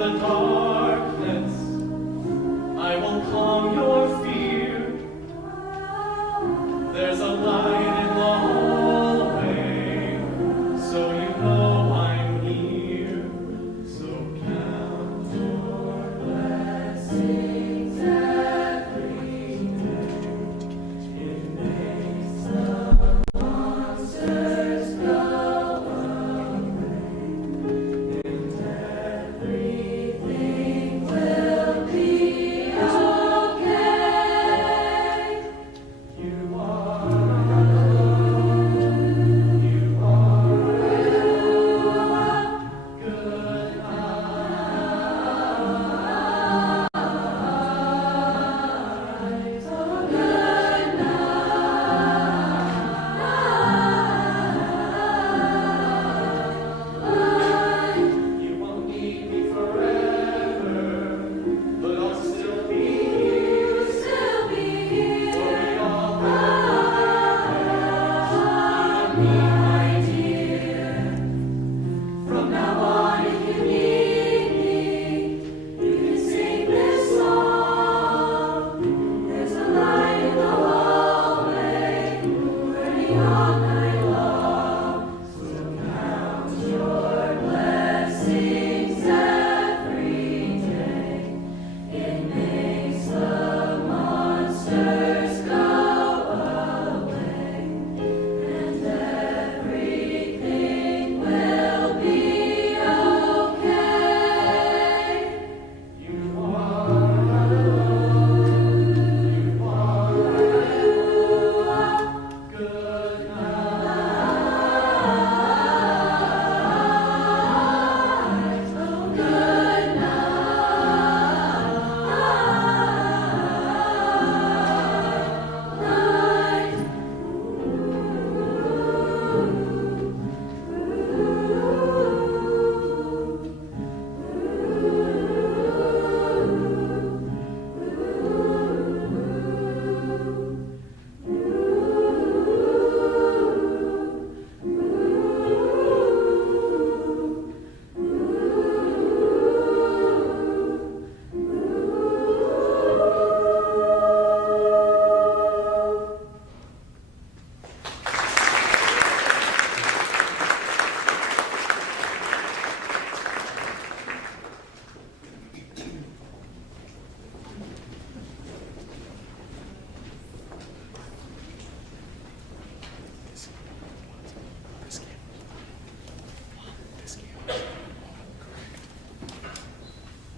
The darkness, I will calm your fear. There's a light in the hallway, so you know I'm here. So count your blessings every day. It makes the monsters go away, and everything will be okay. You are good night. Oh, good night. You won't need me forever, but I'll still be here. For we all have me, my dear. From now on, if you need me, you can sing this song. There's a light in the hallway, burning all night long. So count your blessings every day. It makes the monsters go away, and everything will be okay. You are good night. Oh, good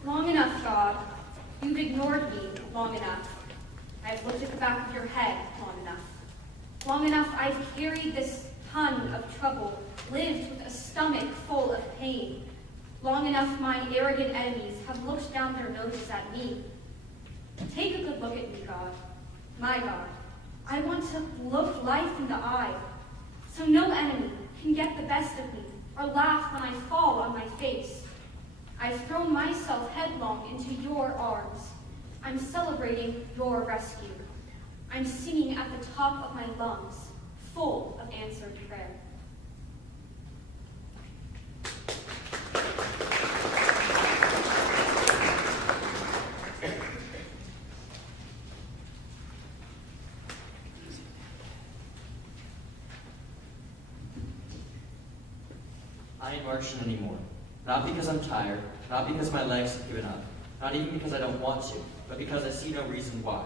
Long enough, God. You've ignored me long enough. I've looked at the back of your head long enough. Long enough I've carried this ton of trouble, lived with a stomach full of pain. Long enough my arrogant enemies have looked down their noses at me. Take a good look at me, God. My God. I want to look life in the eye, so no enemy can get the best of me or laugh when I fall on my face. I've thrown myself headlong into your arms. I'm celebrating your rescue. I'm singing at the top of my lungs, full of answered prayer. I ain't marching anymore. Not because I'm tired, not because my legs have given up, not even because I don't want to, but because I see no reason why.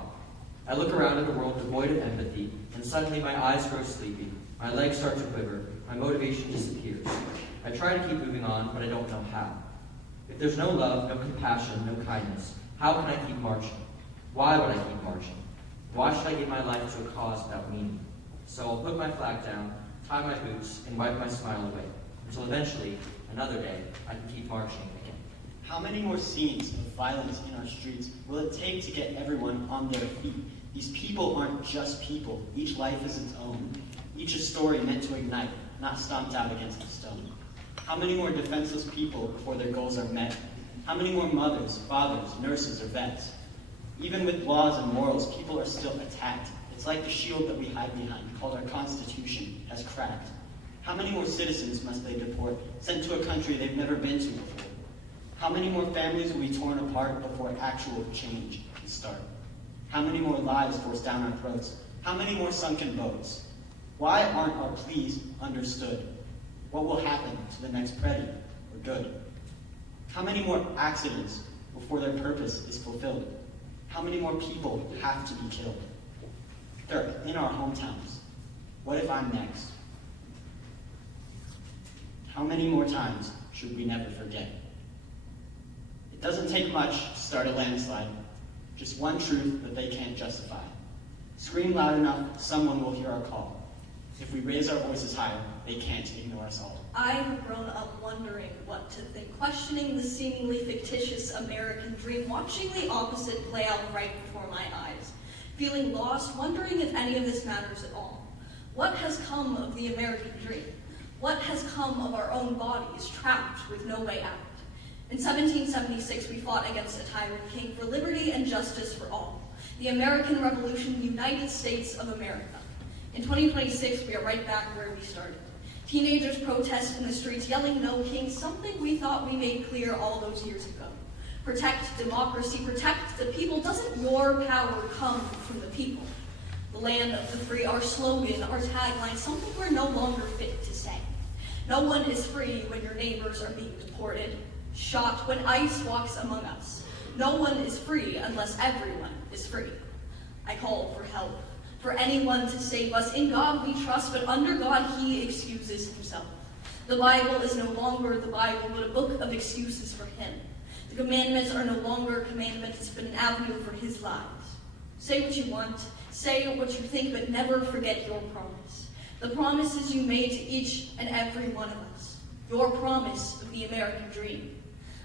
I look around at a world devoid of empathy, and suddenly my eyes grow sleepy, my legs start to quiver, my motivation disappears. I try to keep moving on, but I don't know how. If there's no love, no compassion, no kindness, how can I keep marching? Why would I keep marching? Why should I give my life to a cause without meaning? So I'll put my flag down, tie my boots, and wipe my smile away, until eventually, another day, I can keep marching again. How many more scenes of violence in our streets will it take to get everyone on their feet? These people aren't just people. Each life is its own. Each a story meant to ignite, not stomped out against a stone. How many more defenseless people before their goals are met? How many more mothers, fathers, nurses, or vets? Even with laws and morals, people are still attacked. It's like the shield that we hide behind, called our Constitution, has cracked. How many more citizens must they deport, sent to a country they've never been to before? How many more families will be torn apart before actual change can start? How many more lives forced down our throats? How many more sunken boats? Why aren't our pleas understood? What will happen to the next petty or good? How many more accidents before their purpose is fulfilled? How many more people have to be killed? They're in our hometowns. What if I'm next? How many more times should we never forget? It doesn't take much to start a landslide. Just one truth that they can't justify. Scream loud enough, someone will hear our call. If we raise our voices higher, they can't ignore us all. I have grown up wondering what to think, questioning the seemingly fictitious American dream, watching the opposite play out right before my eyes, feeling lost, wondering if any of this matters at all. What has come of the American dream? What has come of our own bodies, trapped with no way out? In 1776, we fought against a tyrant king for liberty and justice for all. The American Revolution, the United States of America. In 2026, we are right back where we started. Teenagers protest in the streets, yelling, "No king," something we thought we made clear all those years ago. Protect democracy, protect the people. Doesn't your power come from the people? The land of the free, our slogan, our tagline, something we're no longer fit to say. No one is free when your neighbors are being deported, shot, when ICE walks among us. No one is free unless everyone is free. I call for help, for anyone to save us. In God we trust, but under God he excuses himself. The Bible is no longer the Bible, but a book of excuses for him. The commandments are no longer commandments, but an avenue for his lies. Say what you want, say what you think, but never forget your promise. The promises you made to each and every one of us. Your promise of the American dream.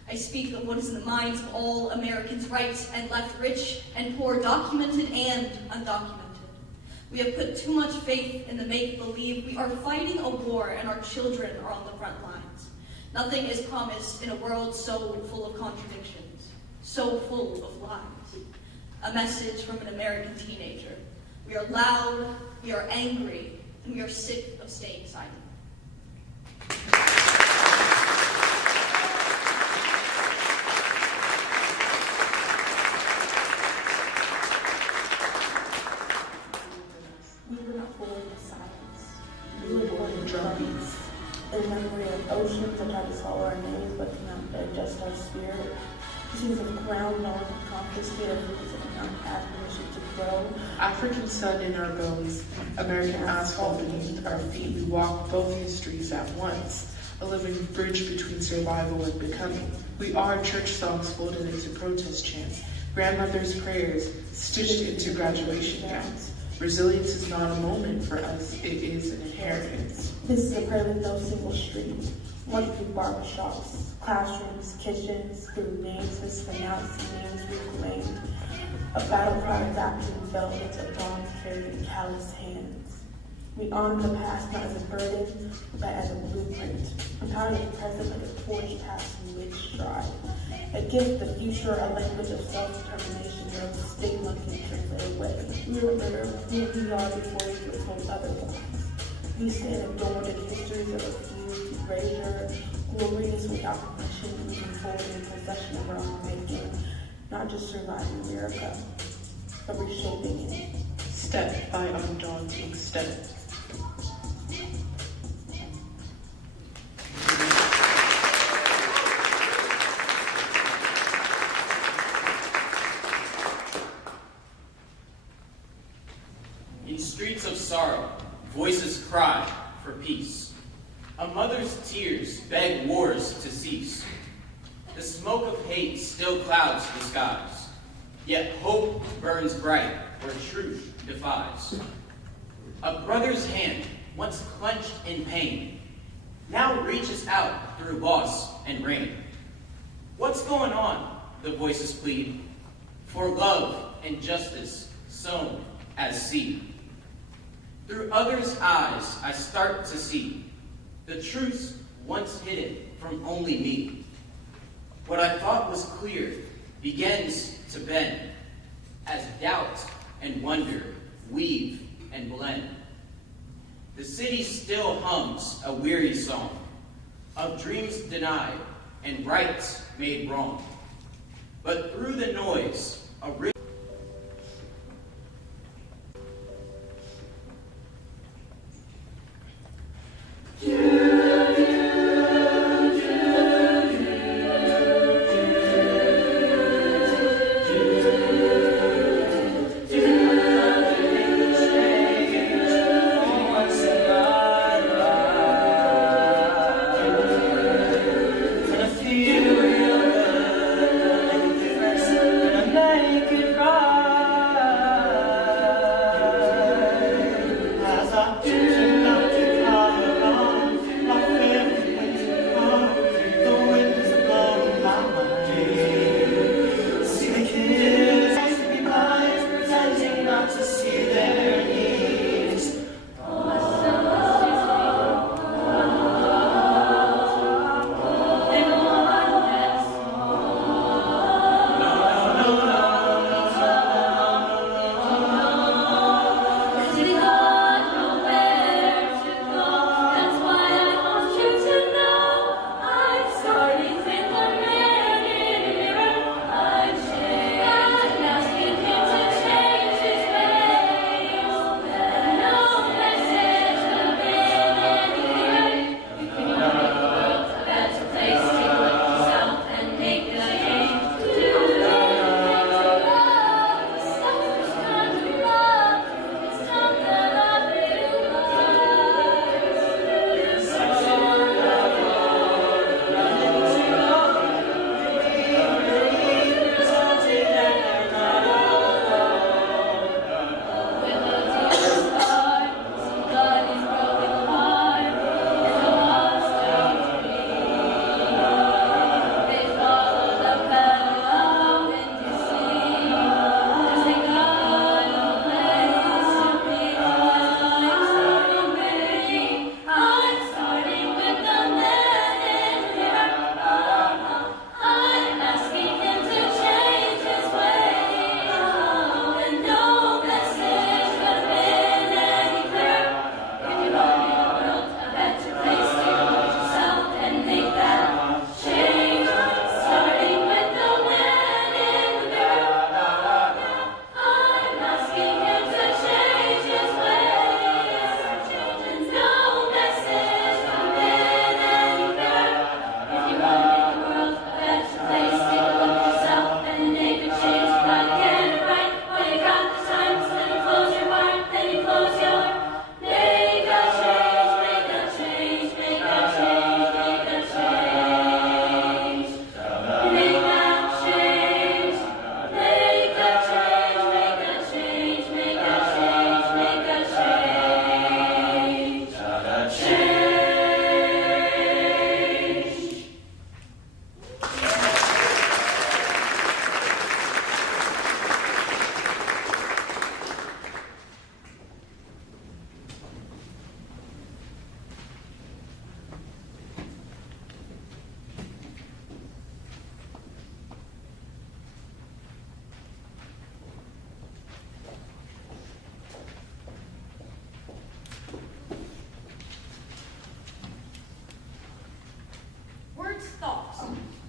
I speak of what is in the minds of all Americans, right and left, rich and poor, documented and undocumented. We have put too much faith in the make-believe. We are fighting a war and our children are on the front lines. Nothing is promised in a world so full of contradictions, so full of lies. A message from an American teenager. We are loud, we are angry, and we are sick of staying silent. We were not born in silence. We were born in drumbeats. In memory of oceans that tried to swallow our names but cannot digest our spirit. Pieces of ground long confiscated roots that cannot have permission to grow. African sun in our bones, American asphalt beneath our feet. We walk both histories at once, a living bridge between survival and becoming. We are church songs folded into protest chants, grandmother's prayers stitched into graduation gowns. Resilience is not a moment for us, it is an inheritance. This is a prayer with no single street. Multiple barbershops, classrooms, kitchens, through names mispronounced and names reclaimed. A battle cry wrapped in velvet, a bronze carried in calloused hands. We honor the past not as a burden, but as a blueprint. Empower the present like a torch past in which strive. A gift, the future, a language of self-determination where the stigma can translate away. We remember who we are before we were told otherwise. We stand adored in histories that refuse to erasure, glorious without permission, moving forward in possession of our own making, not just surviving America, but reshaping it. Step by undaunting step. In streets of sorrow, voices cry for peace. A mother's tears beg wars to cease. The smoke of hate still clouds the skies, yet hope burns bright where truth defies. A brother's hand, once clenched in pain, now reaches out through loss and rain. What's going on? The voices plead, for love and justice sown as seed. Through others' eyes, I start to see the truths once hidden from only me. What I thought was clear begins to bend as doubt and wonder weave and blend. The city still hums a weary song of dreams denied and rights made wrong. But through the noise, a rhythm.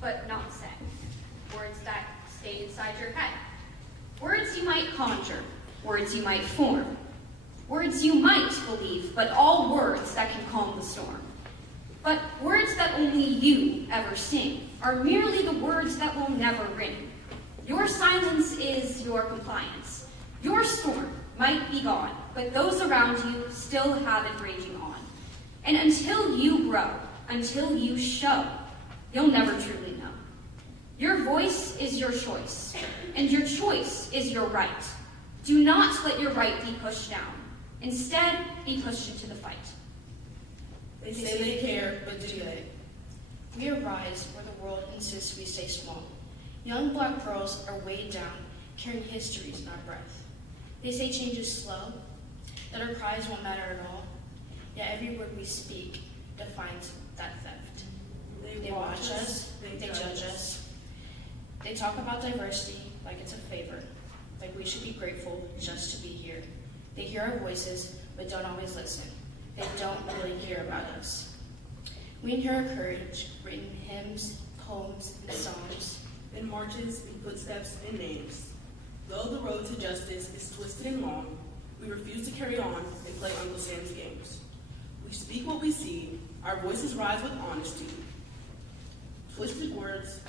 but not said. Words that stay inside your head. Words you might conjure, words you might form. Words you might believe, but all words that can calm the storm. But words that only you ever sing are merely the words that will never ring. Your silence is your compliance. Your storm might be gone, but those around you still have it raging on. And until you grow, until you show, you'll never truly know. Your voice is your choice, and your choice is your right. Do not let your right be pushed down. Instead, be pushed into the fight. They say they care, but do they? We arise where the world insists we stay small. Young black girls are weighed down, carrying histories, not breath. They say change is slow, that our cries won't matter at all. Yet every word we speak defines that theft. They watch us, they judge us. They talk about diversity like it's a favor, like we should be grateful just to be here. They hear our voices, but don't always listen. They don't really care about us. We inherit courage, written hymns, poems, and songs. in marches, in footsteps, and names. Though the road to justice is twisted and long, we refuse to carry on and play Uncle Sam's games. We speak what we see, our voices rise with honesty. Twisted words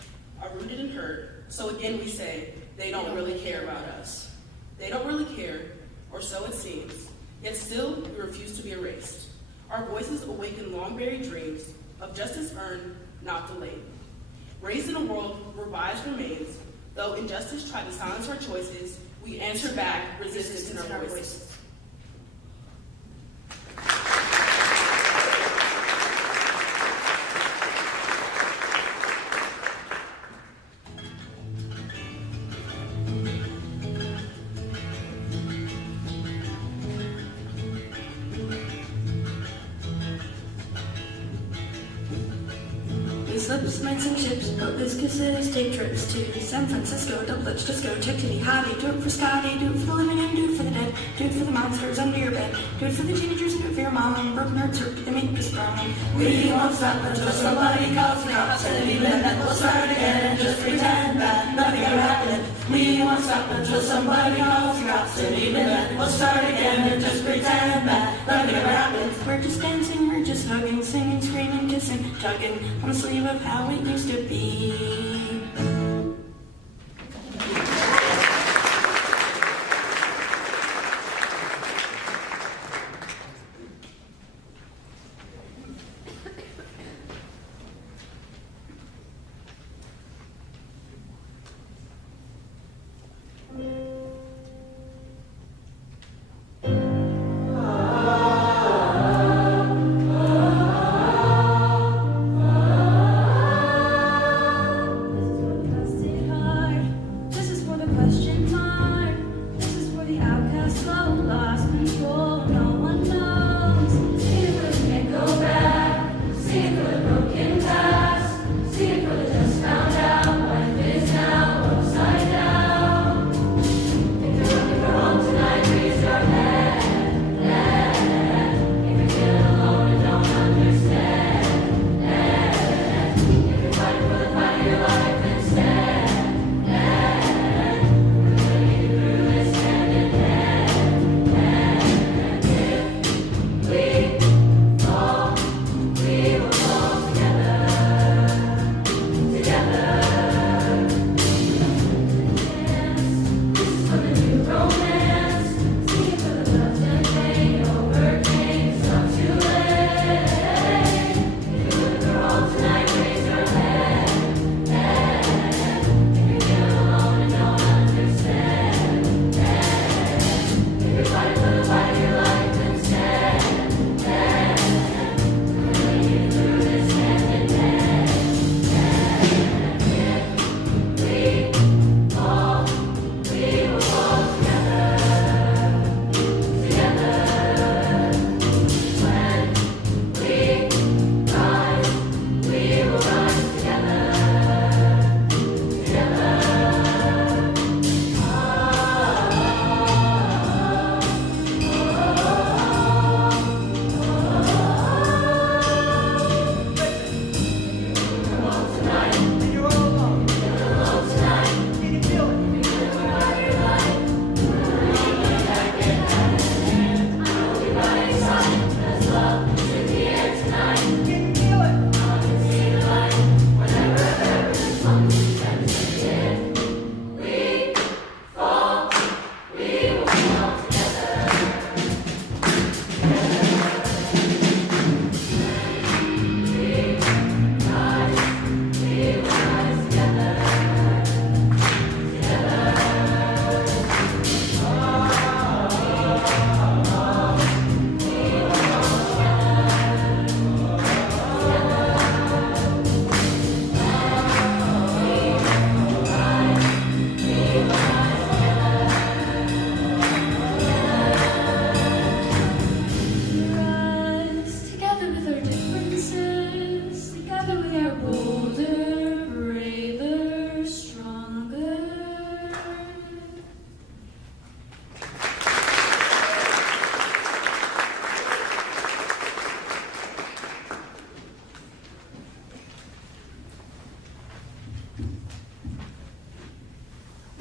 are rooted in hurt, so again we say, they don't really care about us. They don't really care, or so it seems, yet still we refuse to be erased. Our voices awaken long-buried dreams of justice earned, not delayed. Raised in a world where bias remains, though injustice tried to silence our choices, we answer back resistance in our voices. We slip smokes and chips, boat biscuits, take trips to San Francisco, double Dutch disco, check to the hobby, do it for Scotty, do it for the living and do it for the dead, do it for the monsters under your bed, do it for the teenagers and do it for your mom, broken hearts hurt, they make us strong. We won't stop until somebody calls the cops, and even then we'll start again and just pretend that nothing ever happened. We won't stop until somebody calls the cops, and even then we'll start again and just pretend that nothing ever happened. We're just dancing, we're just hugging, singing, screaming, kissing, tugging on the sleeve of how it used to be.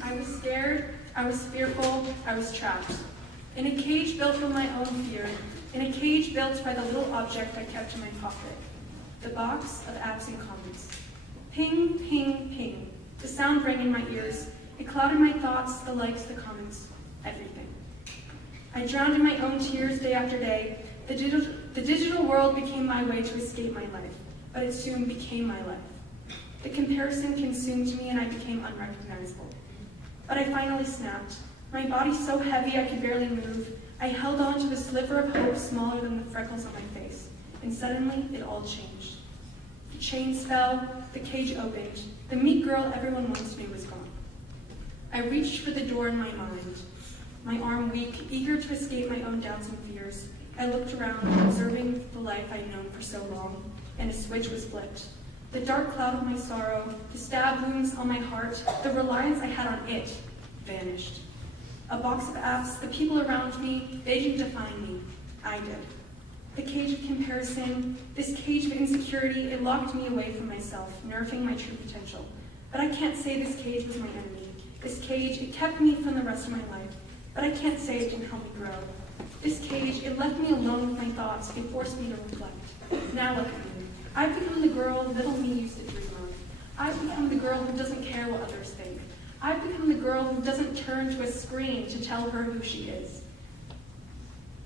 I was scared, I was fearful, I was trapped. In a cage built from my own fear, in a cage built by the little object I kept in my pocket. The box of absent comments. Ping, ping, ping. The sound rang in my ears. It clouded my thoughts, the likes, the comments, everything. I drowned in my own tears day after day. The digital world became my way to escape my life, but it soon became my life. The comparison consumed me and I became unrecognizable. But I finally snapped. My body so heavy I could barely move. I held on to a sliver of hope smaller than the freckles on my face, and suddenly it all changed. The chains fell, the cage opened, the meek girl everyone once knew was gone. I reached for the door in my mind, my arm weak, eager to escape my own doubts and fears. I looked around, observing the life I'd known for so long, and a switch was flipped. The dark cloud of my sorrow, the stab wounds on my heart, the reliance I had on it, vanished. A box of apps, the people around me, they didn't define me. I did. The cage of comparison, this cage of insecurity, it locked me away from myself, nerfing my true potential. But I can't say this cage was my enemy. This cage, it kept me from the rest of my life. But I can't say it didn't help me grow. This cage, it left me alone with my thoughts. It forced me to reflect. Now look at me. I've become the girl little me used to dream of. I've become the girl who doesn't care what others think. I've become the girl who doesn't turn to a screen to tell her who she is.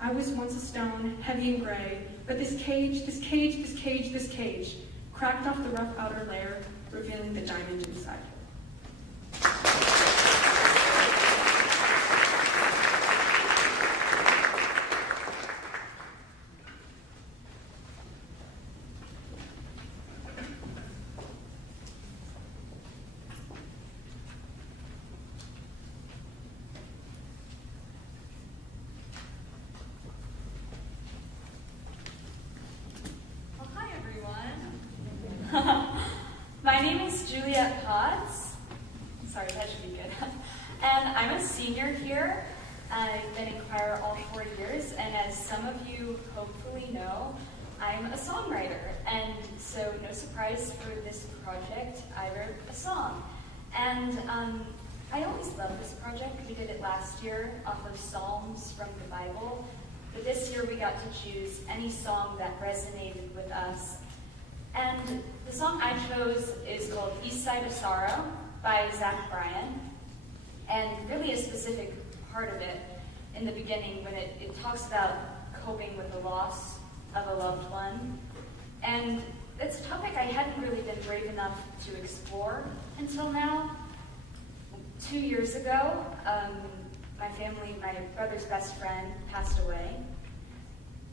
I was once a stone, heavy and gray, but this cage cracked off the rough outer layer, revealing the diamond inside. My name is Juliet Potts. Sorry, that should be good. And I'm a senior here. I've been in choir all 4 years, and as some of you hopefully know, I'm a songwriter. And so no surprise for this project, I wrote a song. And I always love this project. We did it last year off of Psalms from the Bible. But this year we got to choose any song that resonated with us. And the song I chose is called East Side of Sorrow by Zach Bryan. And really a specific part of it in the beginning when it talks about coping with the loss of a loved one. And it's a topic I hadn't really been brave enough to explore until now. 2 years ago, my brother's best friend passed away.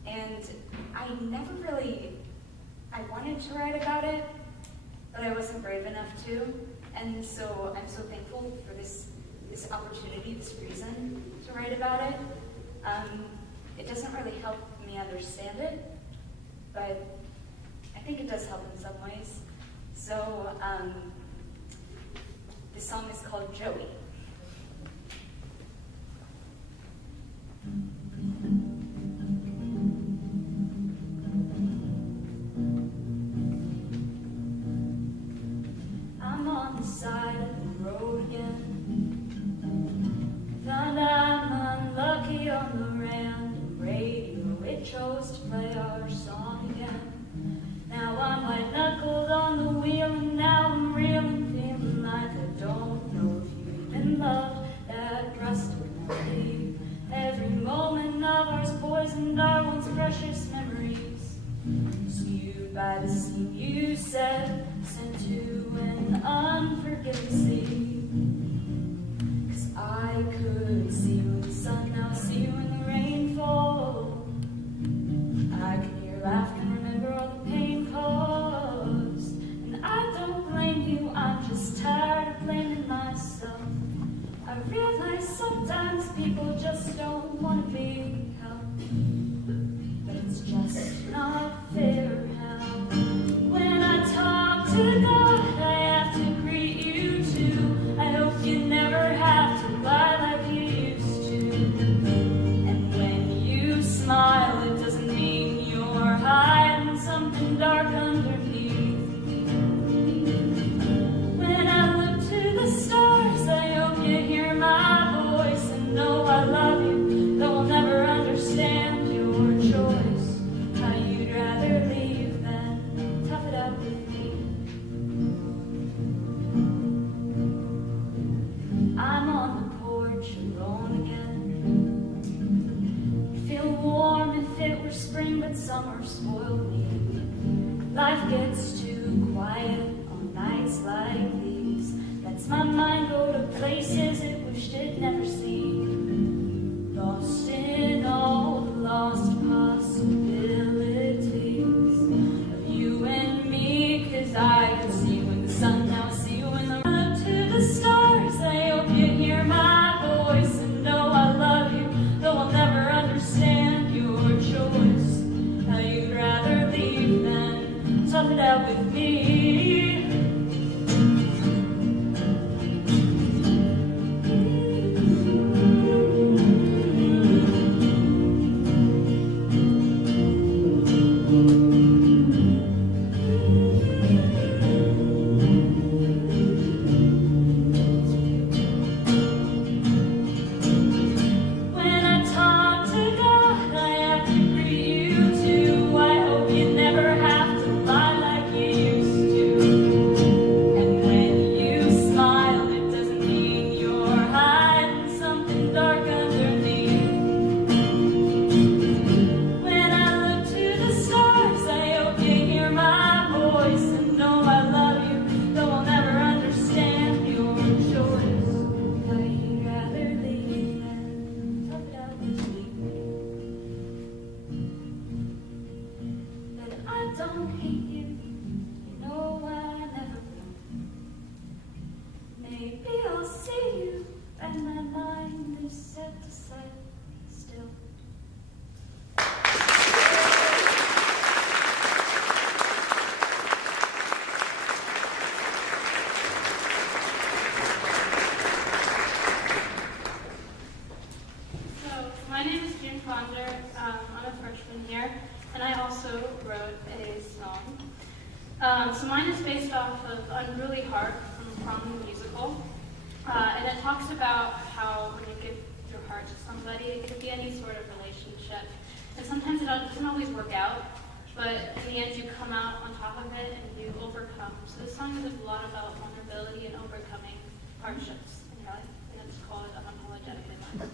And I wanted to write about it, but I wasn't brave enough to. And so I'm so thankful for this opportunity, this reason to write about it. It doesn't really help me understand it, but I think it does help in some ways. So this song is called Joey. I'm on the side of the road again. Found I'm unlucky on the random radio. It chose to play our song again. Now I'm white-knuckled on the wheel, and now I'm reeling, feeling like I don't know if you even loved that rusted melody. Every moment of ours poisoned our once precious memories. Skewed by the scene you said, sent to an unforgiving sea. 'Cause I could see you in the sun, now I see you in the rainfall. I can hear laughter and remember all the pain caused. And I don't blame you, I'm just tired of blaming myself. I realize sometimes people just don't want to be helped, but it's just not fair how when I talk to God I have to greet you too. spoil me. Life gets too quiet on nights like these. Lets my mind go to places it wished it never seen. Lost in all the lost possibilities of you and me. 'Cause I can see when the sun, now I see when the up to the stars. I hope you hear my voice and know I love you, though I'll never understand your choice. How you'd rather leave than tough it out with me. So mine is based off of Unruly Heart from the musical, and it talks about how when you give your heart to somebody, it could be any sort of relationship, and sometimes it doesn't always work out, but in the end you come out on top of it and you overcome. So this song is a lot about vulnerability and overcoming hardships in your life, and it's called Unapologetically Mine.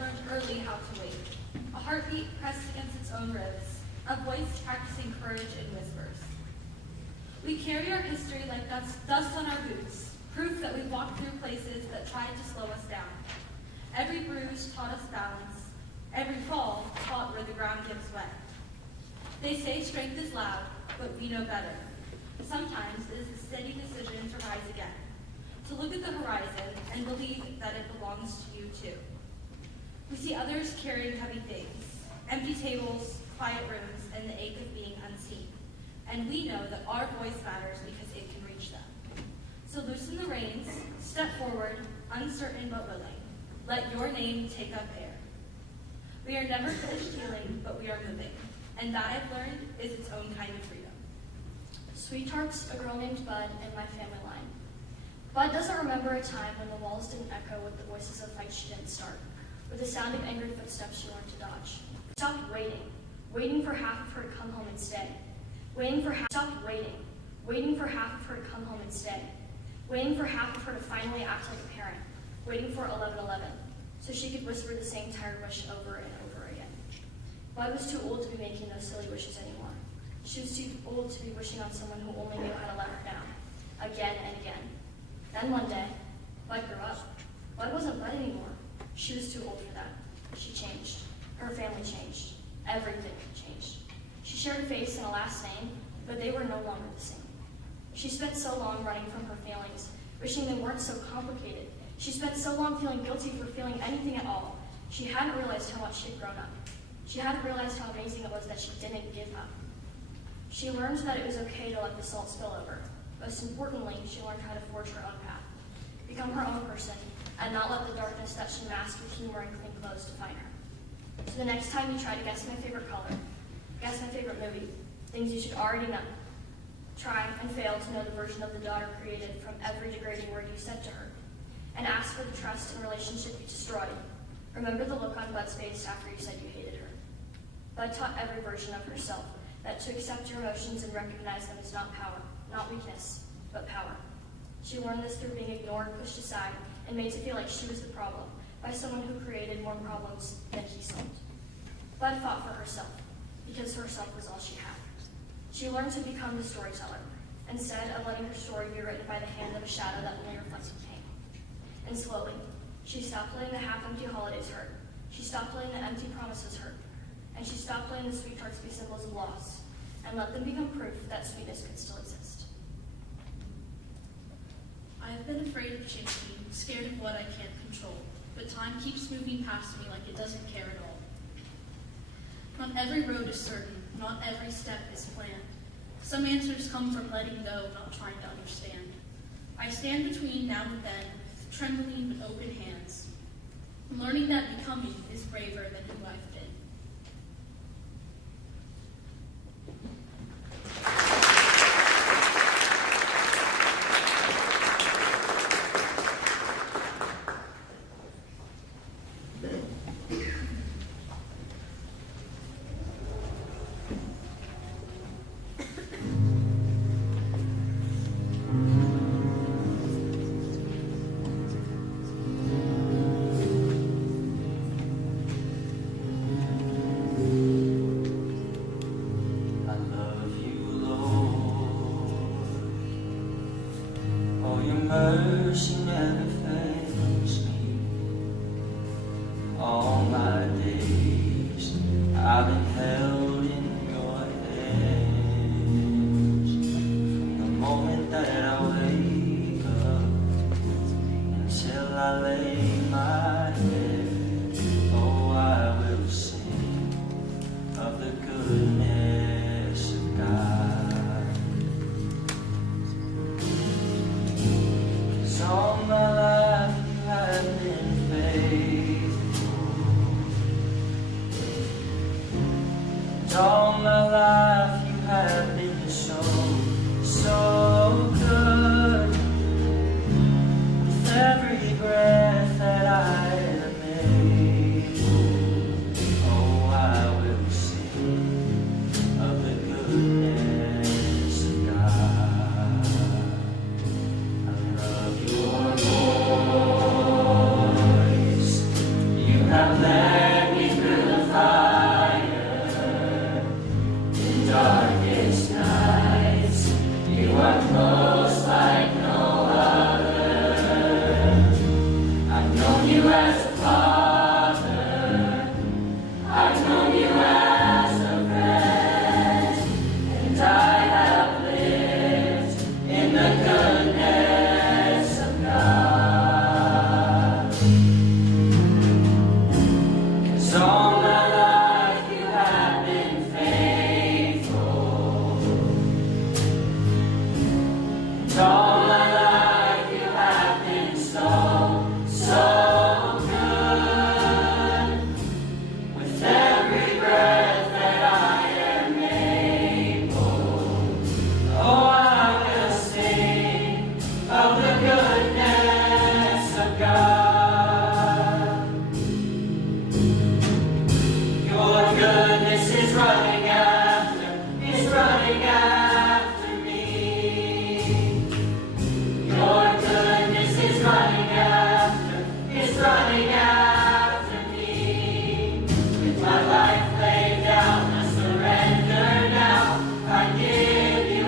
learned early how to wait. A heartbeat pressed against its own ribs. A voice practicing courage in whispers. We carry our history like dust on our boots, proof that we walked through places that tried to slow us down. Every bruise taught us balance. Every fall taught where the ground gives way. They say strength is loud, but we know better. Sometimes it is the steady decision to rise again, to look at the horizon and believe that it belongs to you too. We see others carrying heavy things, empty tables, quiet rooms, and the ache of being unseen. And we know that our voice matters because it can reach them. So loosen the reins, step forward, uncertain but willing. Let your name take up air. We are never finished healing, but we are moving. And that I've learned is its own kind of freedom. Sweetheart's a girl named Bud in my family line. Bud doesn't remember a time when the walls didn't echo with the voices of fights she didn't start, with the sound of angry footsteps she learned to dodge. She stopped waiting for half of her to come home and stay. Stopped waiting for half of her to come home and stay. Waiting for half of her to finally act like a parent. Waiting for 11:11, so she could whisper the same tired wish over and over again. Bud was too old to be making those silly wishes anymore. She was too old to be wishing on someone who only knew how to let her down, again and again. Then one day, Bud grew up. Bud wasn't Bud anymore. She was too old for that. She changed. Her family changed. Everything changed. She shared a face and a last name, but they were no longer the same. She spent so long running from her feelings, wishing they weren't so complicated. She spent so long feeling guilty for feeling anything at all. She hadn't realized how much she had grown up. She hadn't realized how amazing it was that she didn't give up. She learned that it was okay to let the salt spill over. Most importantly, she learned how to forge her own path, become her own person, and not let the darkness that she masked with humor and clean clothes define her. So the next time you try to guess my favorite color, guess my favorite movie, things you should already know, try and fail to know the version of the daughter created from every degrading word you said to her, and ask for the trust and relationship you destroyed. Remember the look on Bud's face after you said you hated her. Bud taught every version of herself that to accept your emotions and recognize them is not power, not weakness, but power. She learned this through being ignored, pushed aside, and made to feel like she was the problem by someone who created more problems than he solved. Bud fought for herself, because herself was all she had. She learned to become the storyteller, instead of letting her story be written by the hand of a shadow that only reflected pain. And slowly, she stopped letting the half-empty holidays hurt. She stopped letting the empty promises hurt. And she stopped letting the sweethearts be symbols of loss, and let them become proof that sweetness could still exist. I have been afraid of changing, scared of what I can't control, but time keeps moving past me like it doesn't care at all. Not every road is certain, not every step is planned. Some answers come from letting go, not trying to understand. I stand between now and then, with trembling but open hands, learning that becoming is braver than who I've been. Mercy never fails me. All my days I've been held in your hands. From the moment that I wake up until I lay my head, oh, I will sing of the goodness of God. All my life you have been faithful. And all my life you have been so, so good. With every breath that I am able, oh, I will sing of the goodness of God. Your voice, you have led is running after me. Your goodness is running after me. With my life laid down, I surrender now. I give you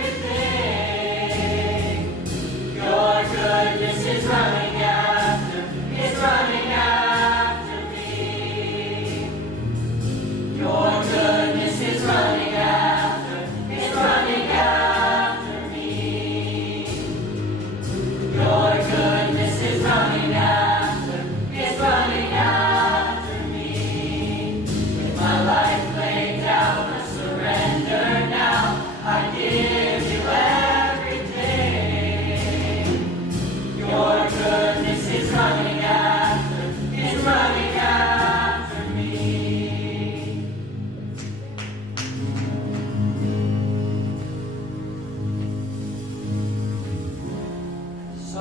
everything. Your goodness is running after me. Your goodness is running after me. Your goodness is running after me. With my life laid down, I surrender now. I give you everything. Your goodness is running after me.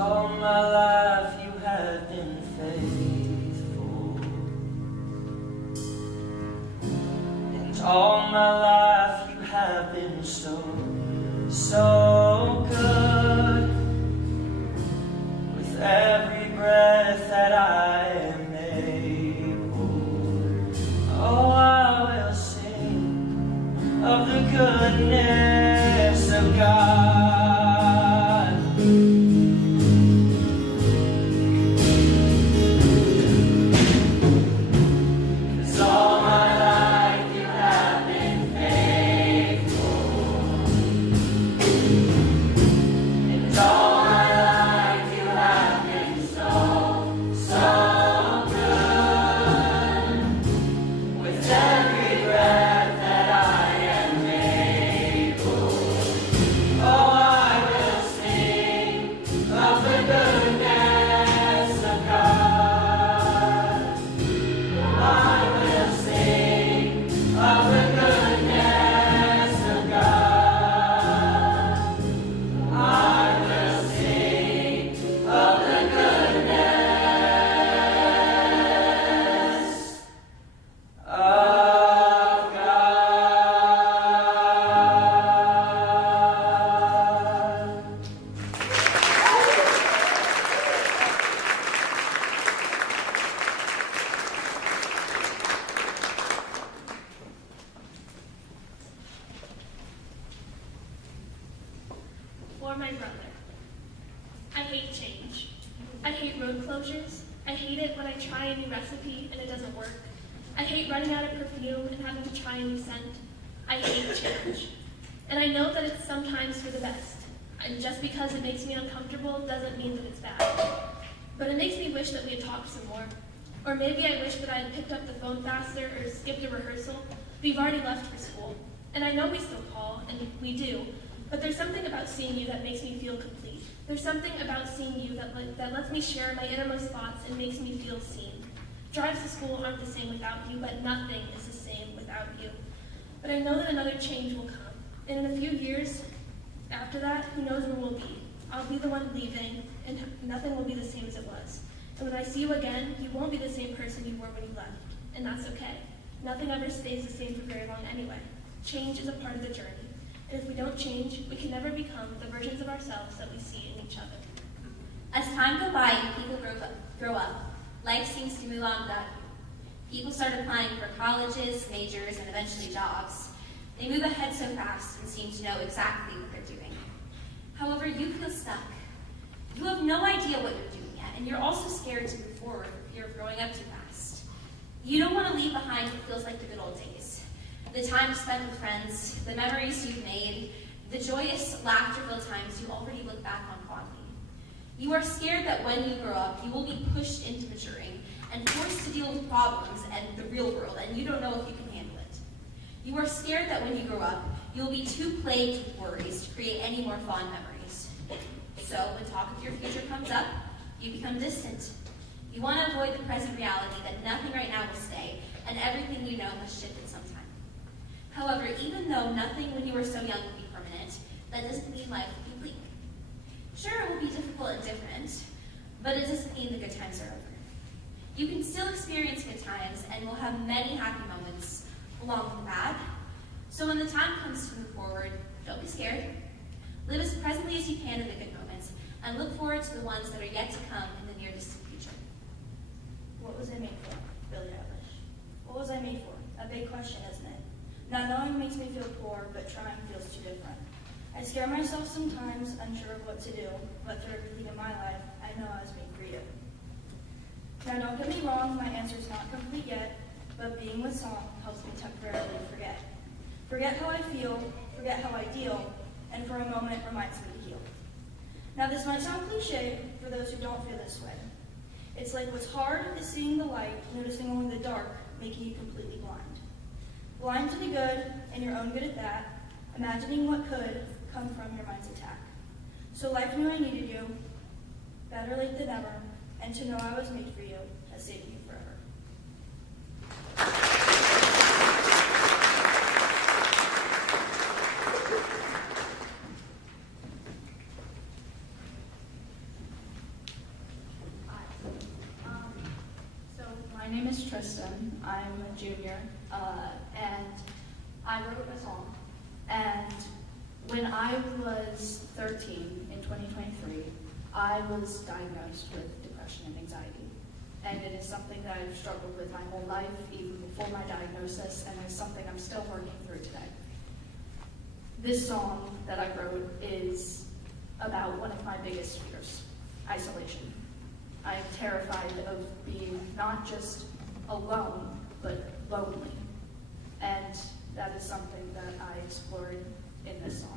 All my life you have been faithful, and all my life you have been so good. With every breath that I am able, oh, I will sing of the goodness of God. 'Cause all my life you have been faithful, and all my life you have been so good. With every breath that I am able, oh, I will sing of the goodness of God. I will sing of the goodness of God. I will sing of the goodness of God. For my brother. I hate change. I hate road closures. I hate it when I try a new recipe and it doesn't work. I hate running out of perfume and having to try a new scent. I hate change. And I know that it's sometimes for the best. And just because it makes me uncomfortable doesn't mean that it's bad. But it makes me wish that we had talked some more. Or maybe I wish that I had picked up the phone faster or skipped a rehearsal. We've already left for school. And I know we still call, and we do. But there's something about seeing you that makes me feel complete. There's something about seeing you that lets me share my innermost thoughts and makes me feel seen. Drives to school aren't the same without you, but nothing is the same without you. But I know that another change will come. And in a few years after that, who knows where we'll be. I'll be the one leaving, and nothing will be the same as it was. And when I see you again, you won't be the same person you were when you left. And that's okay. Nothing ever stays the same for very long anyway. Change is a part of the journey. And if we don't change, we can never become the versions of ourselves that we see in each other. As time goes by and people grow up, life seems to move on without you. People start applying for colleges, majors, and eventually jobs. They move ahead so fast and seem to know exactly what they're doing. However, you feel stuck. You have no idea what you're doing yet, and you're also scared to move forward for fear of growing up too fast. You don't want to leave behind what feels like the good old days. The time spent with friends, the memories you've made, the joyous, laughter-filled times you already look back on fondly. You are scared that when you grow up, you will be pushed into maturing and forced to deal with problems and the real world, and you don't know if you can handle it. You are scared that when you grow up, you will be too plagued with worries to create any more fond memories. So when talk of your future comes up, you become distant. You want to avoid the present reality that nothing right now will stay, and everything you know must shift at some time. However, even though nothing when you were so young will be permanent, that doesn't mean life will be bleak. Sure, it will be difficult and different, but it doesn't mean the good times are over. You can still experience good times, and will have many happy moments, along with the bad. So when the time comes to move forward, don't be scared. Live as presently as you can in the good moments, and look forward to the ones that are yet to come in the near distant future. What was I made for? Billie Eilish. What was I made for? A big question, isn't it? Not knowing makes me feel poor, but trying feels too different. I scare myself sometimes, unsure of what to do, but through everything in my life, I know I was made for you. Now don't get me wrong, my answer's not complete yet, but being with song helps me temporarily forget. Forget how I feel, forget how I deal, and for a moment reminds me to heal. Now this might sound cliche for those who don't feel this way. It's like what's hard is seeing the light, noticing only the dark, making you completely blind. Blind to the good, and you're own good at that, imagining what could come from your mind's attack. So life knew I needed you, better late than never, and to know I was made for you has saved me forever. So my name is Tristan. I'm a junior, and I wrote a song. And when I was 13 in 2023, I was diagnosed with depression and anxiety. And it is something that I've struggled with my whole life, even before my diagnosis, and it's something I'm still working through today. This song that I wrote is about one of my biggest fears, isolation. I am terrified of being not just alone, but lonely. And that is something that I explored in this song.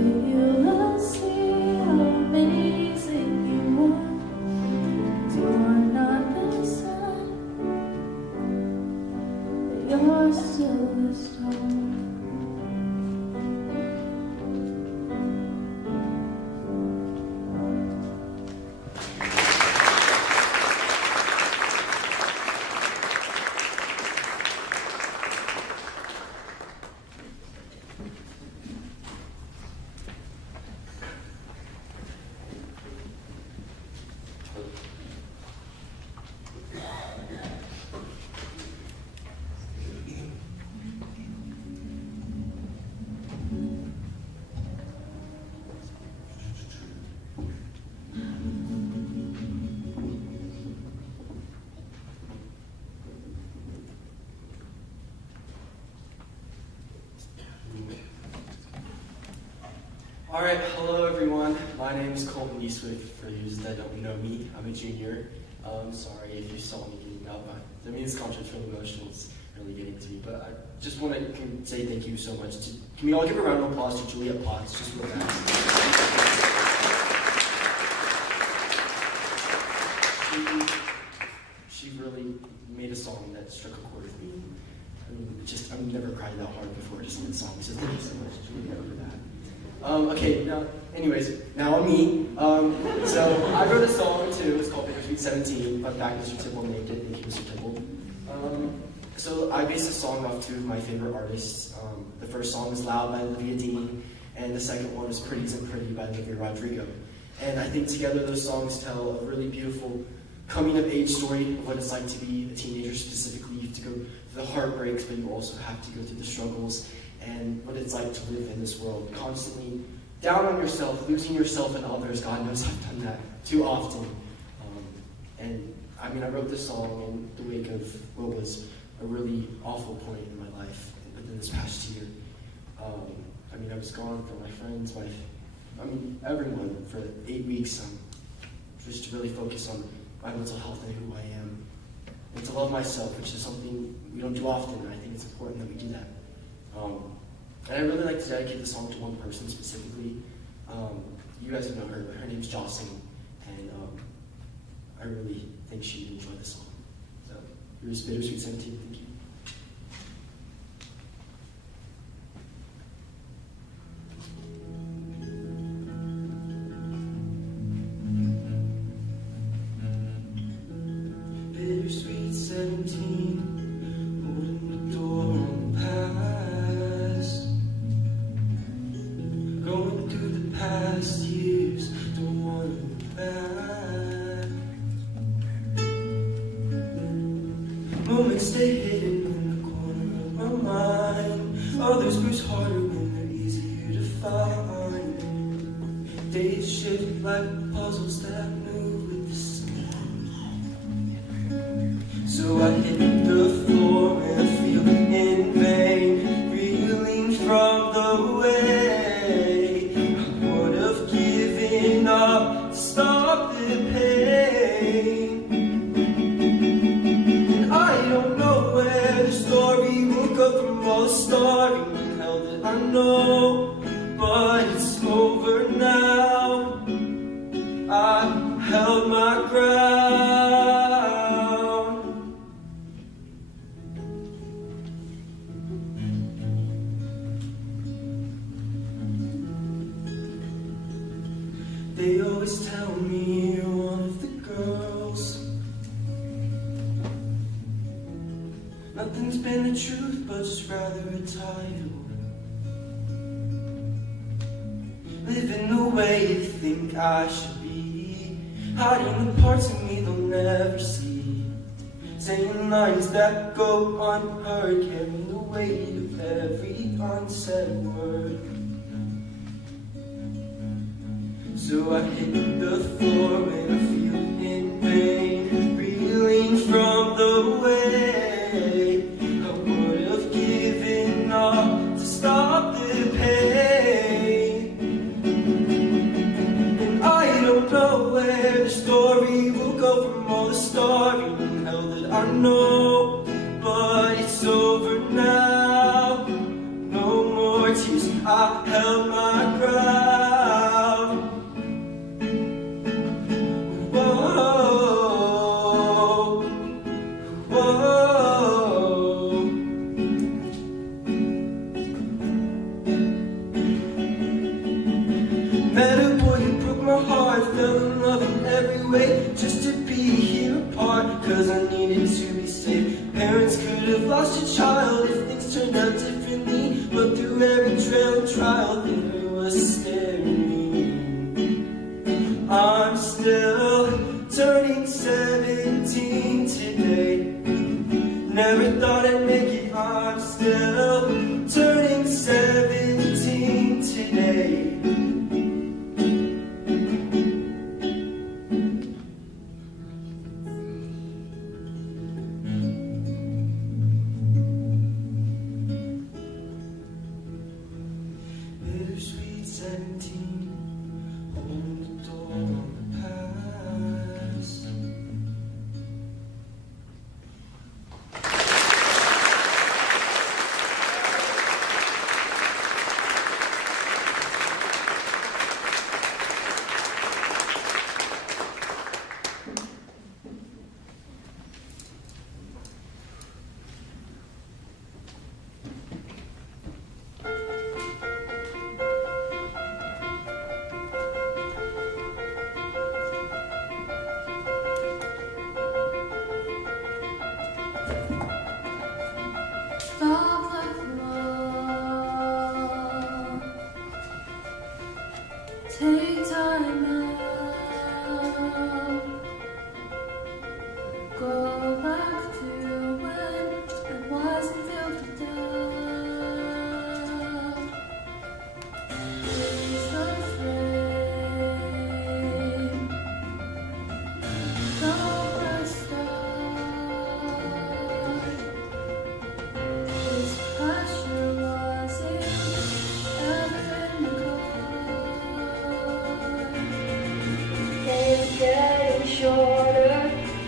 You will see Alright, hello everyone. My name is Culmination, for those that don't know me. I'm a junior. Sorry if you saw me getting up. I mean, this controversial emotion is really getting to me, but I just want to say thank you so much. Can we all give a round of applause to Juliet Potts, just real fast? She really made a song that struck a chord with me. I mean, I've never cried that hard before just in a song, so thank you so much, Juliet, for that. Okay, now I'm me. So I wrote a song too, it's called Bittersweet 17. Fun fact, Mr. Tibble named it, thank you, Mr. Tibble. So I based the song off two of my favorite artists. The first song is Loud by Olivia Dean, and the second one is Pretty Isn't Pretty by Olivia Rodrigo. And I think together those songs tell a really beautiful coming-of-age story of what it's like to be a teenager specifically. You have to go through the heartbreaks, but you also have to go through the struggles and what it's like to live in this world, constantly down on yourself, losing yourself and others. God knows I've done that too often. And I mean, I wrote this song in the wake of what was a really awful point in my life within this past year. I mean, I was gone from my friends, everyone for 8 weeks, just to really focus on my mental health and who I am, and to love myself, which is something we don't do often, and I think it's important that we do that. And I really like to dedicate the song to one person specifically. You guys know her, but her name's Jocelyn, and I really think she'd enjoy the song. So here's Bittersweet 17, thank you. Bittersweet 17, holding the door on the past. Going through the past years, don't want to look back. Moments stay hidden in the corner of my mind. Others bruise harder when they're easier to find. Days shift like puzzles that move with the sun. So I hit the floor and I feel in vain, reeling from the way. I would have given up to stop the pain. And I don't know where the story will go from all the starving and hell that I know, but it's over now. I held my ground. They always tell me you're one of the girls. Nothing's been the truth, but just rather a title. Living the way you think I should be, hiding the parts of me they'll never see. Saying lines that go unheard, carrying the weight of every unsaid word. So I hit the floor and I feel in pain, reeling from the way. I would have given up to stop the pain. And I don't know where the story will go from all the starving and hell that I know, but it's over now. No more tears, I held my ground. Met a boy who broke my heart, fell in love in every way, just to be here apart, cause I needed to be safe. Parents could have lost a child if things turned out differently, but through every trail and trial there was staring. I'm still turning 17 today. Never thought I'd make it, I'm still turning 17 today. Bittersweet 17. Go back to when I wasn't filled with doubt. Please don't afraid. Don't start. This pressure wasn't ever in the cards. Days getting shorter.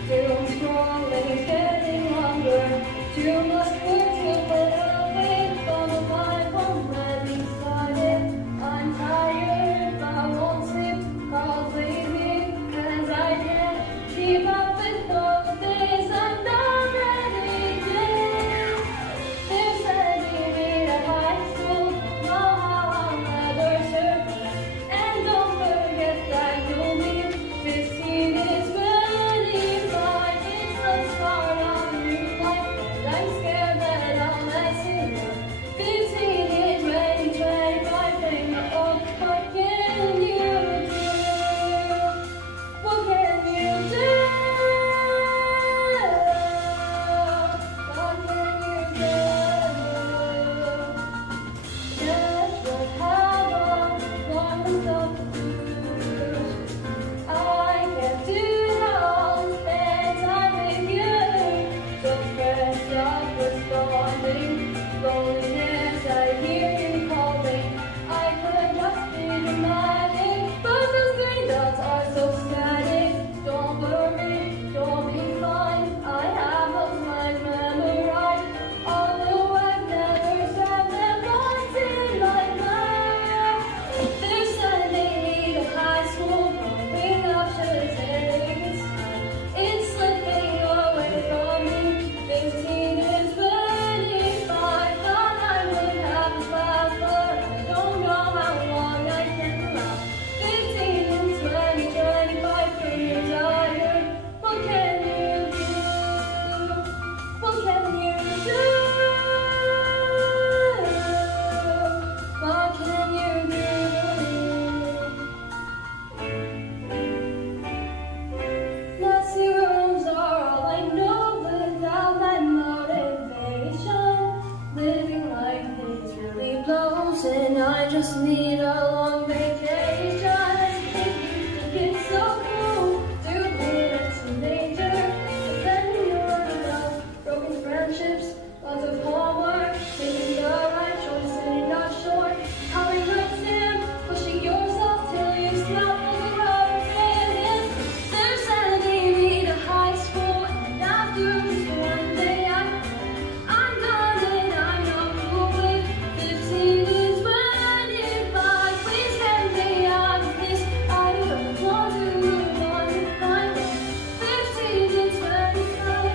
Doom scrolling, getting longer. Too much work to put away from the life won't let me started. I'm tired, I won't sleep, call lazy, 'cause I can't keep up with those days. I'm not ready yet. They're sending me to high school, know how I'll never survive. And don't forget that you'll be 15 is start on new life, and I'm scared that I'll mess it up. 15 is 20, 25, bring it up. What can you do? What can you do? What can you do? Just what have long myself to lose. I can't do it all, spend time with you. So fresh up responding, loneliness, I hear you calling. I could just be dramatic, but those green dots are so static. Don't worry, you'll be fine. I have those lines memorized, although I've never said them once in my life. They're sending me to high school, growing up should take its time. It's slipping away from me. 15 and 25, thought I would have to pass, but I don't know how long I can last. 15 and 20, 25, pretty tired. What can you do? What can you do? What can you do? Messy rooms are all I know without my motivation. Living like this really blows, and I just need a long vacation. It used to get so cool, do being a teenager. But then you're an adult, broken friendships, lots of homework, making the right choice and not sure. Powering up Sam, pushing yourself till you snap like a rubber band. They're sending me to high school, and after just one day I'm done and I'm not cool with 15 and 25. Please get me out of this. I don't want to move on with my life. 15 and 25.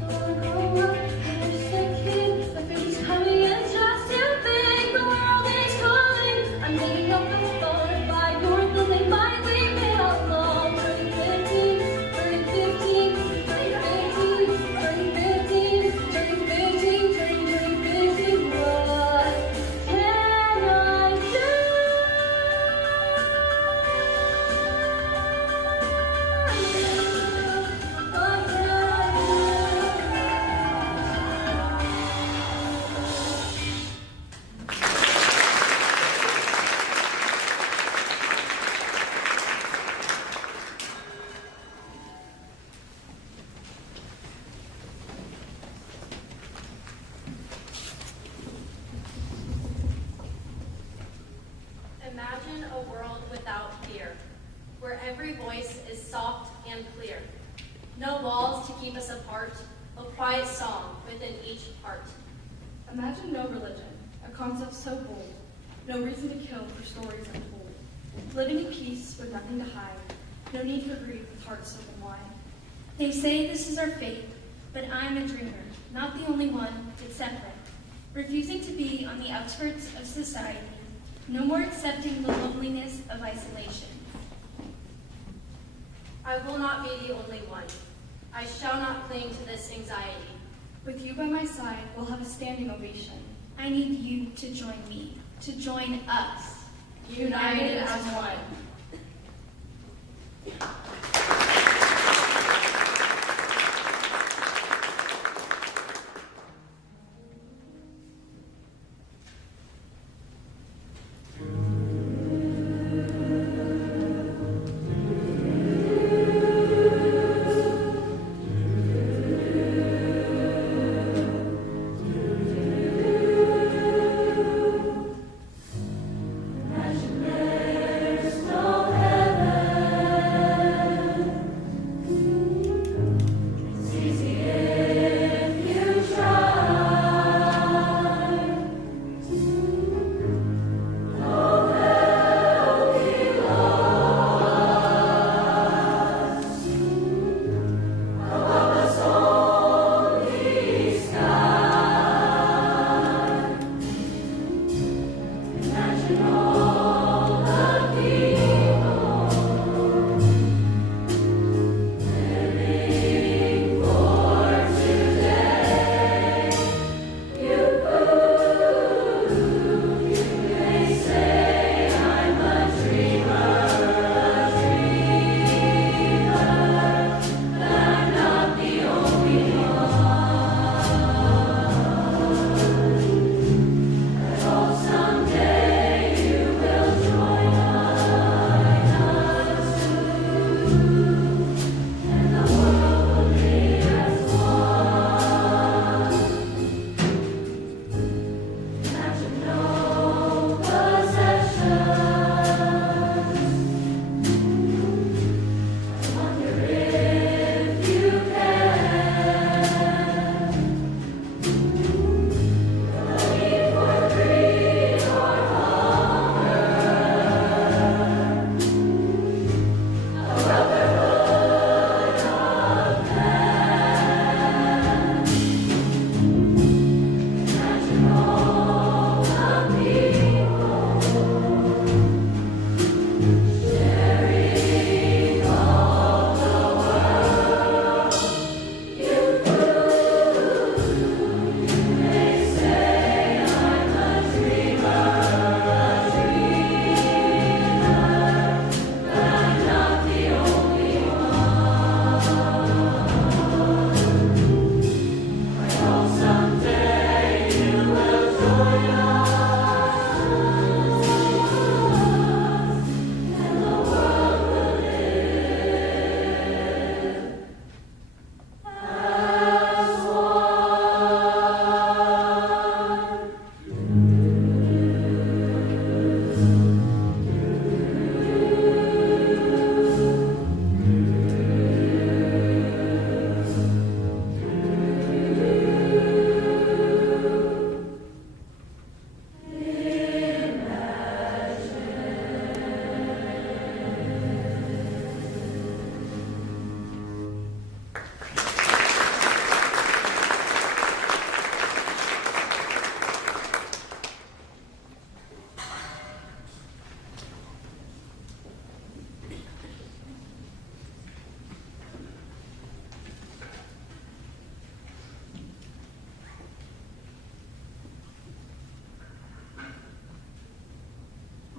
Don't grow up, I'm just a kid. My future's coming and just too big. The world is calling. I'm making up the phone if I ignore them, they might leave me alone. Turning 15, turning 15, turning 15, turning 15, turning 15, turning 15. What can I do? What can I Imagine a world without fear, where every voice is soft and clear. No walls to keep us apart, a quiet song within each heart. Imagine no religion, a concept so bold, no reason to kill for stories untold. Living in peace with nothing to hide, no need for grief with hearts open wide. They say this is our fate, but I'm a dreamer, not the only one, it's separate. Refusing to be on the outskirts of society, no more accepting the loneliness of isolation. I will not be the only one. I shall not cling to this anxiety. With you by my side, we'll have a standing ovation. I need you to join me, to join us. United as one.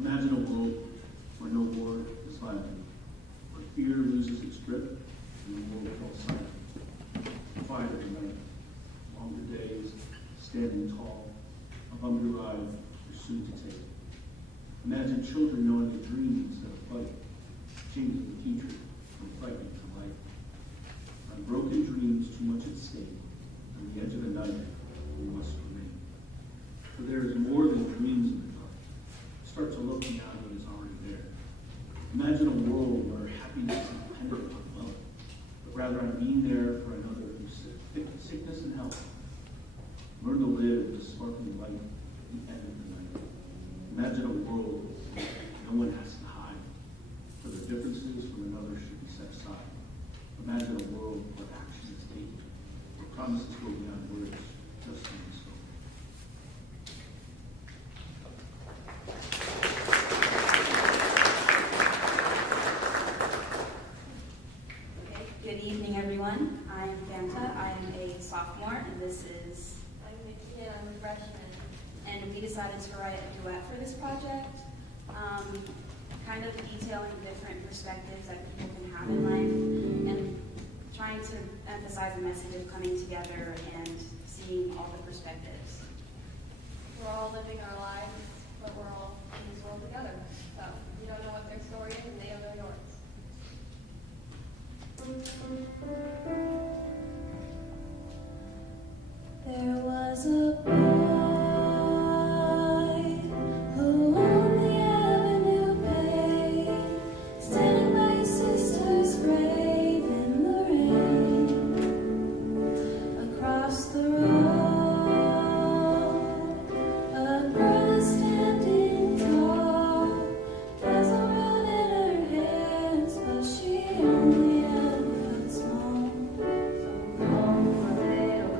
Imagine a world where no war is violent, where fear loses its grip and the world falls silent. Quiet at night, longer days, standing tall, a bumpy ride you're soon to take. Imagine children knowing a dream instead of fight, changing the future from frightening to light. Unbroken dreams, too much at stake. On the edge of the night, we must remain. For there is more than dreams in the dark. Start to look beyond what is already there. Imagine a world where happiness is dependent upon wealth, but rather on being there for another who's sick, sickness and health. Learn to live with a sparkling light at the end of the night. Imagine a world where no one has to hide, for the differences from another should be set aside. Imagine a world where action is taken, where promises go beyond words, just being spoken. Good evening, everyone. I am Fanta. I am a sophomore, and this is... I'm Nikki, and I'm a freshman. And we decided to write a duet for this project, kind of detailing different perspectives that people can have in life, and trying to emphasize the message of coming together and seeing all the perspectives. We're all living our lives, but we're all in this world together. So you don't know what their story is, and they don't know yours. There was a boy who on the avenue played, standing by his sister's grave in the rain. Across the road, a girl is standing tall, dazzle run in her hands, but she only ever felt small. So come a little closer.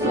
So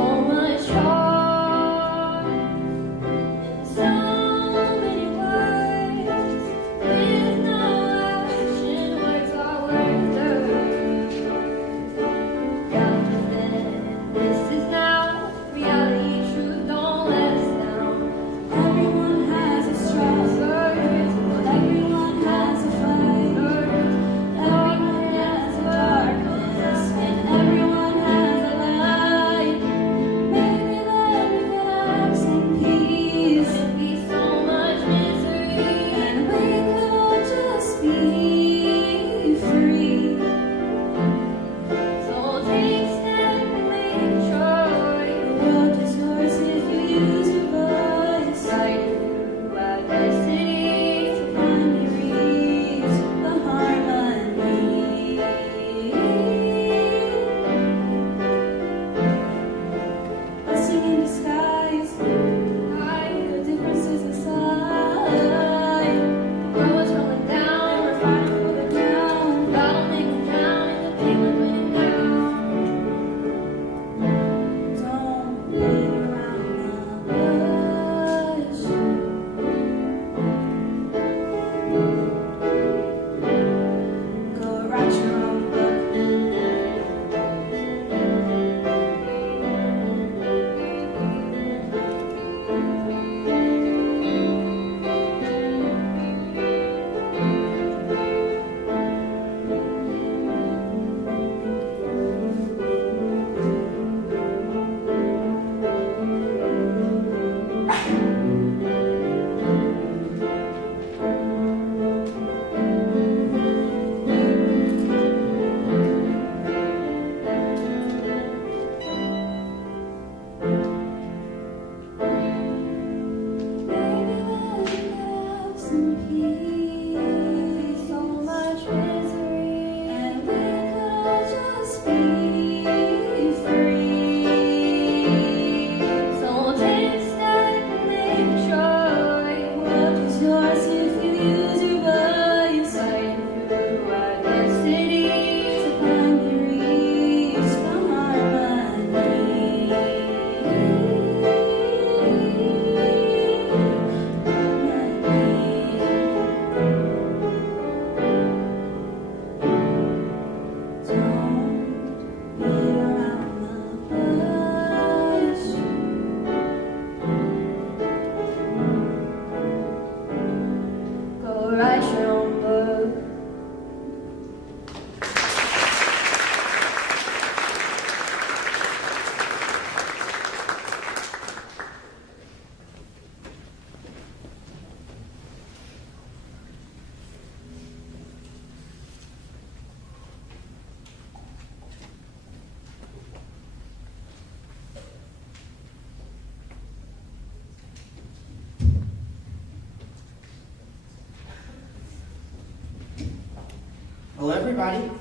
Hello, everybody.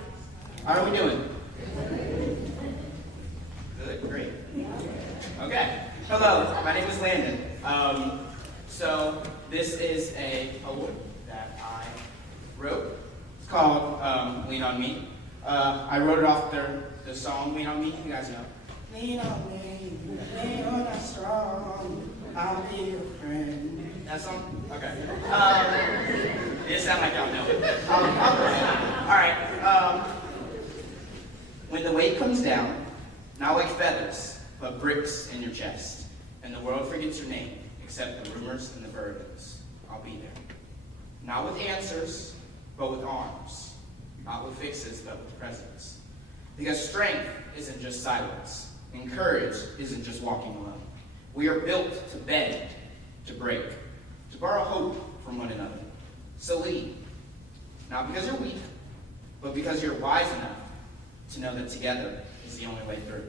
How are we doing? Good, great. Okay. Hello, my name is Landon. So this is a poem that I wrote. It's called Lean on Me. I wrote it off the song Lean on Me. You guys know. Lean on me, lean on that strong. I'll be your friend. That song? Okay. It sound like y'all know it. All right. When the weight comes down, not like feathers, but bricks in your chest, and the world forgets your name, except the rumors and the burdens, I'll be there. Not with answers, but with arms. Not with fixes, but with presence. Because strength isn't just silence, and courage isn't just walking alone. We are built to bend, to break, to borrow hope from one another. So lead, not because you're weak, but because you're wise enough to know that together is the only way through.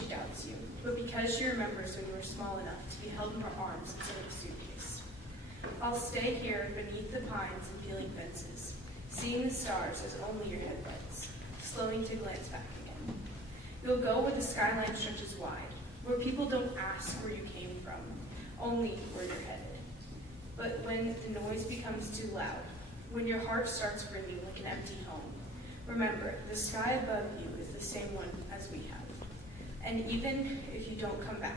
she doubts you, but because she remembers when you were small enough to be held in her arms instead of a suitcase. I'll stay here beneath the pines and peeling fences, seeing the stars as only your headlights, slowing to glance back again. You'll go where the skyline stretches wide, where people don't ask where you came from, only where you're headed. But when the noise becomes too loud, when your heart starts ringing like an empty home, remember, the sky above you is the same one as we have. And even if you don't come back,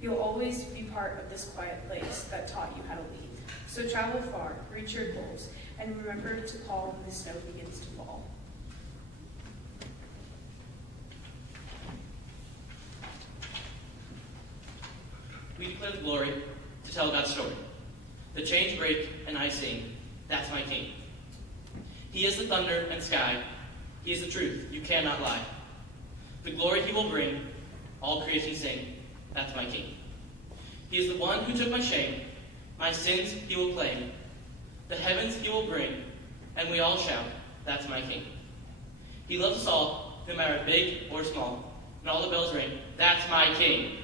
you'll always be part of this quiet place that taught you how to lead. So travel far, reach your goals, and remember to call when the snow begins to fall. We declare the glory to tell God's story. The chains break and I sing, that's my King. He is the thunder and sky. He is the truth, you cannot lie. The glory he will bring, all creation sing, that's my King. He is the one who took my shame, my sins he will claim. The heavens he will bring, and we all shout, that's my King. He loves us all, no matter big or small, and all the bells ring, that's my King.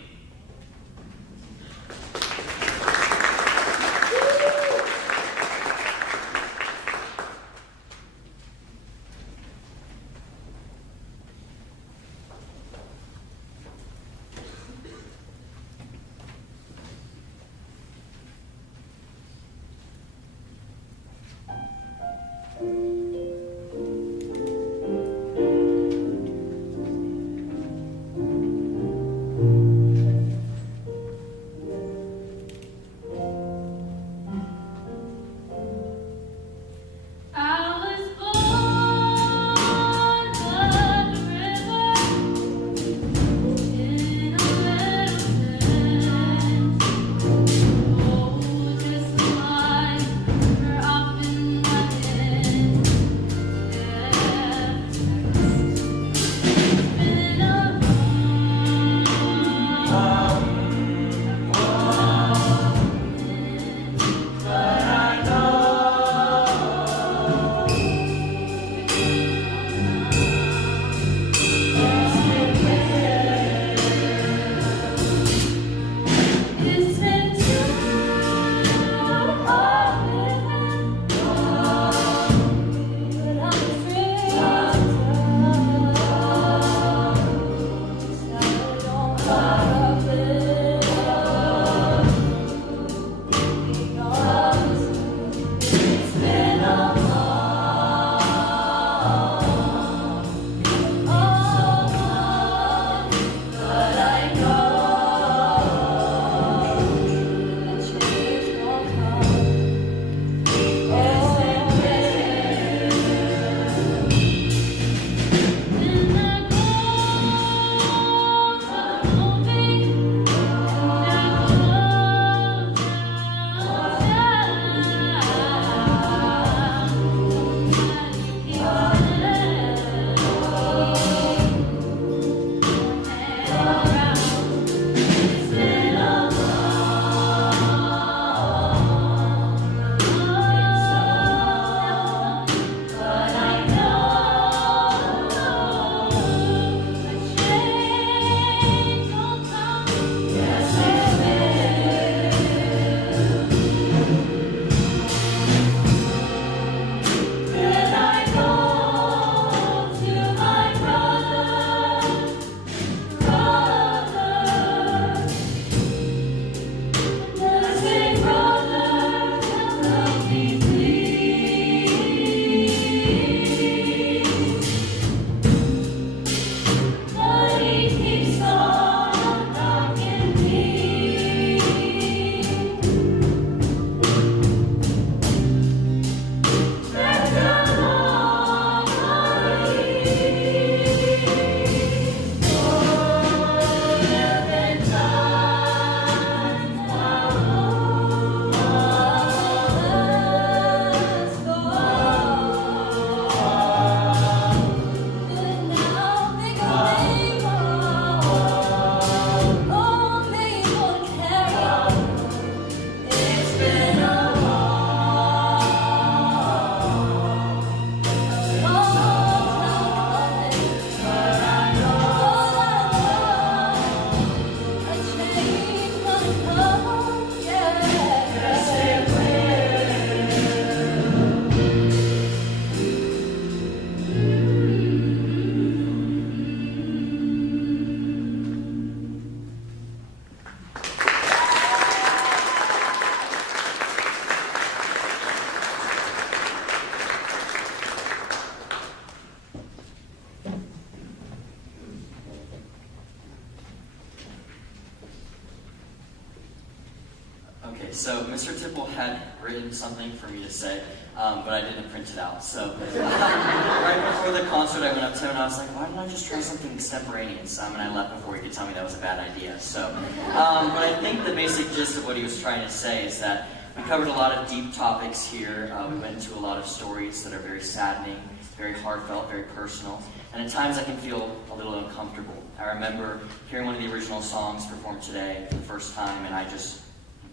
Okay, so Mr. Tipple had written something for me to say, but I didn't print it out. So right before the concert, I went up to him and I was like, why don't I just try something extemporaneous? And I left before he could tell me that was a bad idea. So, but I think the basic gist of what he was trying to say is that we covered a lot of deep topics here. We went into a lot of stories that are very saddening, very heartfelt, very personal, and at times I can feel a little uncomfortable. I remember hearing one of the original songs performed today for the first time, and I just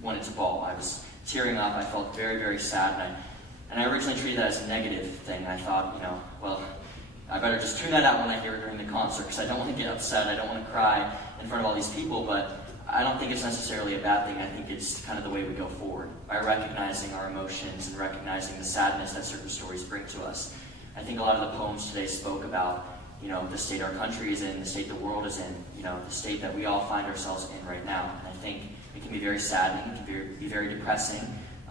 wanted to bawl. I was tearing up. I felt very, very sad, and I originally treated that as a negative thing. I thought, well, I better just tune that out when I hear it during the concert, because I don't want to get upset. I don't want to cry in front of all these people, but I don't think it's necessarily a bad thing. I think it's kind of the way we go forward, by recognizing our emotions and recognizing the sadness that certain stories bring to us. I think a lot of the poems today spoke about, the state our country is in, the state the world is in, the state that we all find ourselves in right now. And I think it can be very saddening, it can be very depressing,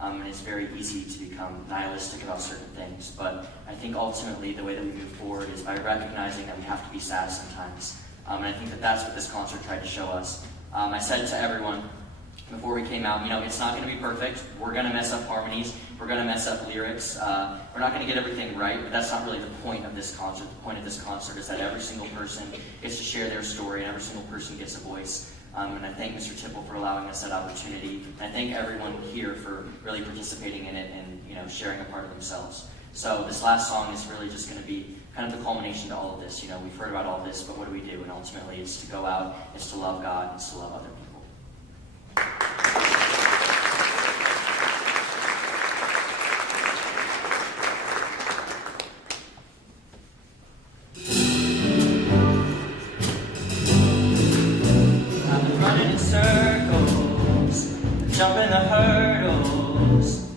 and it's very easy to become nihilistic about certain things. But I think ultimately the way that we move forward is by recognizing that we have to be sad sometimes. And I think that that's what this concert tried to show us. I said to everyone before we came out, it's not going to be perfect. We're going to mess up harmonies. We're going to mess up lyrics. We're not going to get everything right, but that's not really the point of this concert. The point of this concert is that every single person gets to share their story, and every single person gets a voice. And I thank Mr. Tipple for allowing us that opportunity. And I thank everyone here for really participating in it and sharing a part of themselves. So this last song is really just going to be kind of the culmination to all of this. We've heard about all this, but what do we do? And ultimately, it's to go out, it's to love God, it's to love other people. I've been running in circles, jumping the hurdles,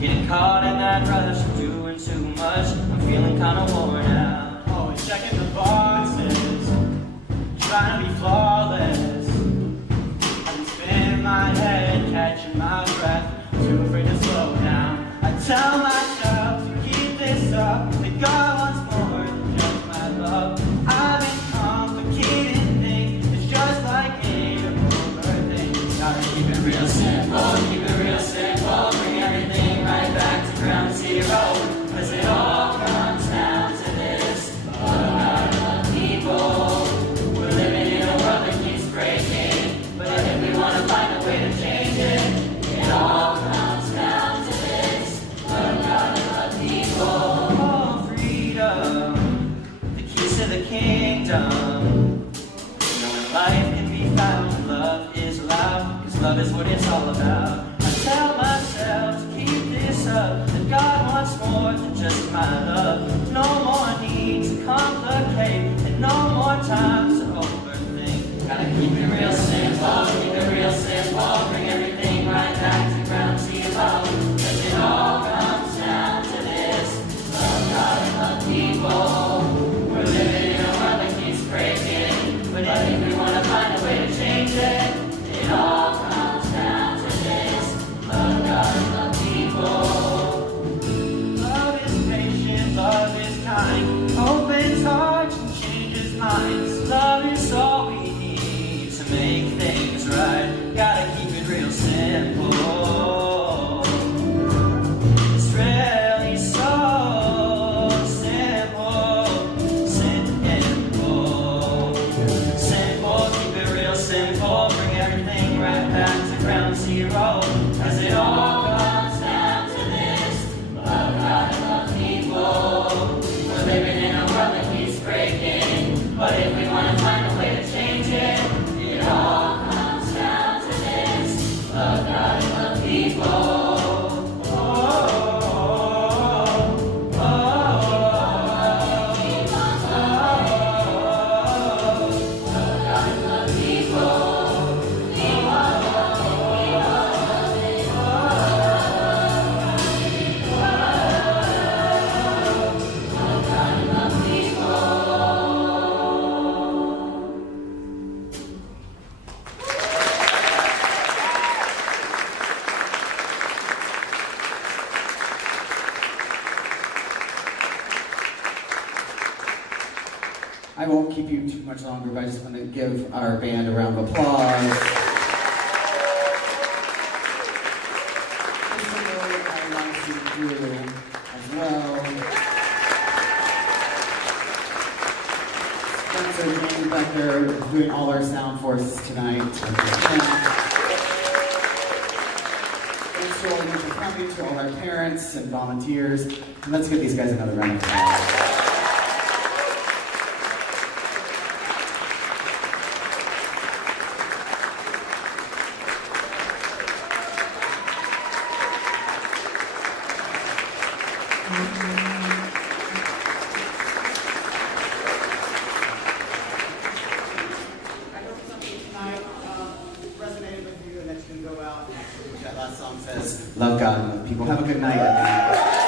getting caught in that rush of doing too much. I'm feeling kind of worn out. Always checking the boxes, trying to be flawless. I've been spinning my head, catching my breath, too afraid to slow down. I tell myself to keep this up, that God wants more than just my love. I've been complicating things, it's just like any other thing. Gotta keep it real simple, bring everything right back to ground zero. Cause it all comes down to this, love people. We're living in a world that keeps breaking, but if we wanna find a way to change it, it all comes down to this, love people. Oh, freedom, the keys to the kingdom. Knowing life can be found, love is allowed, cause love is what it's all about. I tell myself to keep this up, that God wants more than just my love. No more need to complicate, and no more time to overthink. Gotta keep it real simple, bring everything right back to ground zero. Cause it all comes down to this, love God and love people. We're living in a world that keeps breaking, but if we wanna find a way to change it, it all comes down to this, love God and love people. Love is patient, love is kind, opens hearts and changes minds. Love is all we need to make things right. Gotta keep it real simple. It's really so simple, simple, keep it real simple, bring everything right back to ground zero. Cause it all comes down to this, love God and love people. We're living in a world that keeps breaking, but if we wanna find a way to change it, it all comes down to this, love God and love people. I won't keep you too much longer, but I just want to give our band a round of applause. you as well. Spencer James back there doing all our sound for us tonight. Thanks to all of you for coming, to all our parents and volunteers. And let's give these guys another round of applause. Resonated with you, and that you can go out and actually, what that last song says, love God and love people. Have a good night, everyone.